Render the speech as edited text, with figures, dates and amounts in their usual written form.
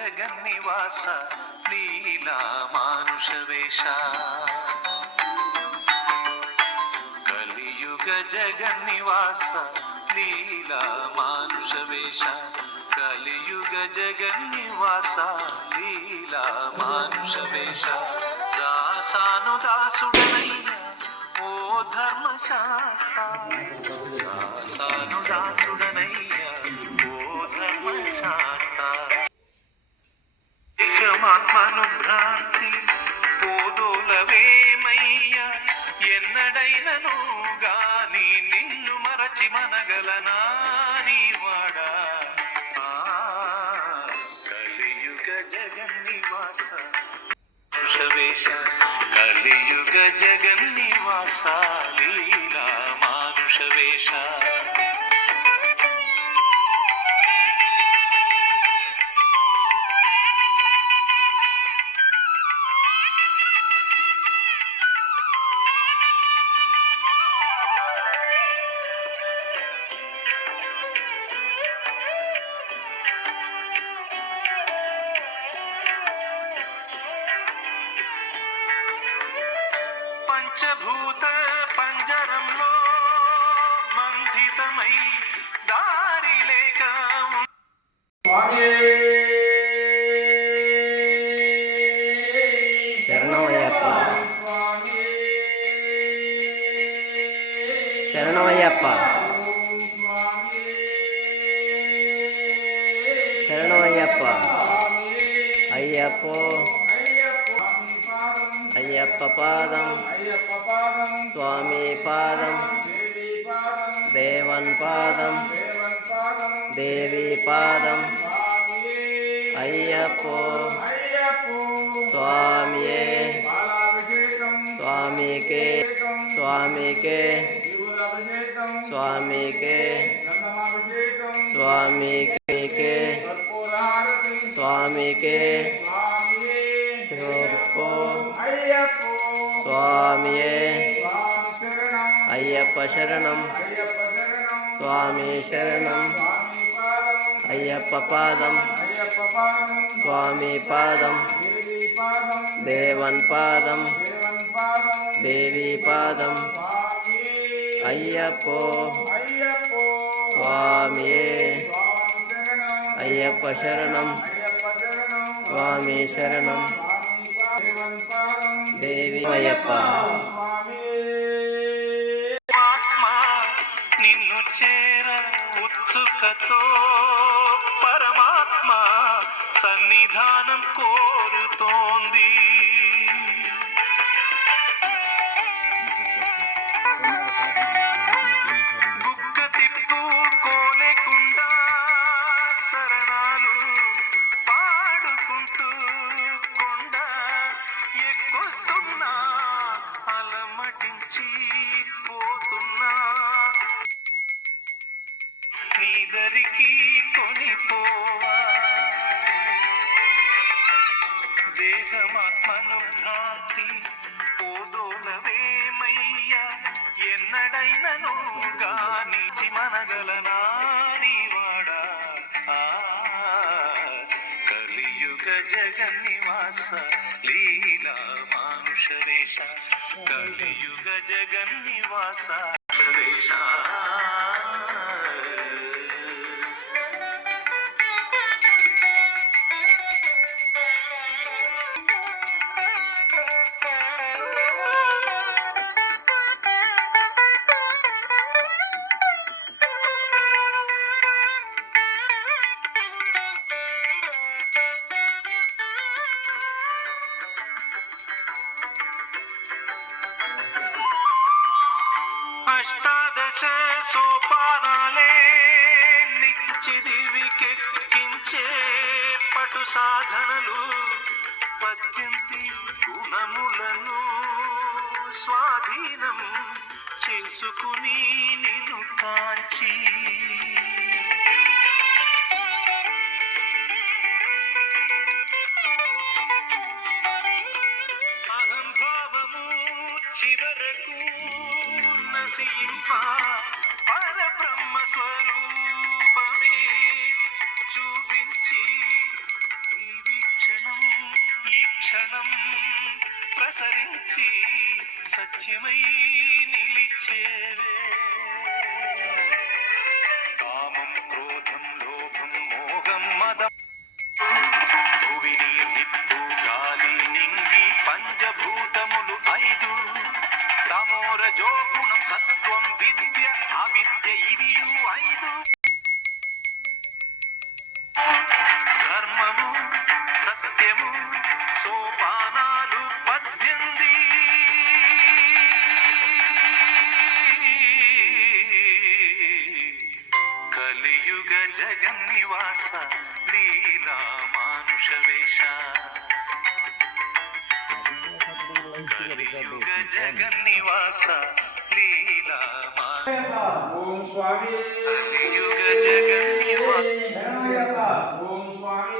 జగన్నివాస లీలా మానుష వేష కలియుగ జగన్నివాస లీలా మానుష వేష కలియుగ జగన్నివాస లీలా మానుష వేష దాసాను దాసుడనయ్య ఓ ధర్మశాస్త్ర దాసాను దాసుడనయ్య ఓ ధర్మశాస్త్ర ఏకమాత్మనుభ్రాంతి పోదోలవేమయ్య ఎన్నడైనను గాని నిన్ను మరచి మనగలనా నీవాడా కలియుగ జగన్నివాస వేష కలియుగ జగన్నివాస లీలా మానుష వేష పంచభూత పంజరంలో బంధితమై దారి లేక శరణమయ్యప్ప శరణమయ్యప్ప శరణమయ్యప్ప అయ్యప్పో అయ్యప్ప పాదం స్వామి పాదం దేవన్ పాదం దేవి పాదం అయ్యప్పో స్వామియే స్వామికే స్వామికే స్వామికే స్వామికే స్వామికే స్వామియే అయ్యప్ప శరణం స్వామి శరణం అయ్యప్ప పాదం స్వామి పాదం దేవన్ పాదం దేవి పాదం అయ్యప్పో స్వామియే అయ్యప్ప శరణం స్వామి శరణం దేవి అయ్యప్ప నిన్ను చేర ఉత్సుకతో పరమాత్మ సన్నిధానం కోరుతోంది బుగ్గ తిప్పుకోలేకుండా శరణాలు పాడుకుంటూ కొండ ఎక్కుస్తున్నా అలమటించి పోతున్నా నీదరికి కొనిపోవా దేహమాత్మను భ్రాంతి పోదోలవేమయ్య ఎన్నడైనను గాని మనగలనా నీవాడా కలియుగ జగన్నివాస లీలా మానుష వేష కలియుగ జగన్నివాస వేష అష్టాదశ సోపానాలే నిచ్చిదివికెక్కించే పటు సాధనలు 18 గుణములను స్వాధీనం చేసుకుని నిన్ను కాంచి అహంభావము చివరకు నశింప పరబ్రహ్మ స్వరూపమే చూపించి సాక్ష్యమై నిలిచేవే కామం క్రోధం లోభం మోహం మదం భువిని నిప్పు గాలి నింగి పంచభూతములు ఐదు తమోర జోగుణం సత్వం విద్య అవిద్య ఇవియు ఐదు ధర్మము సత్యము సోపానాలు 18 కలియుగ జగన్నివాస లీలా మానుష వేష కలియుగ జగన్నివాస లీలా ఓం స్వామి కలియుగ జగన్నివాస ఓం స్వామి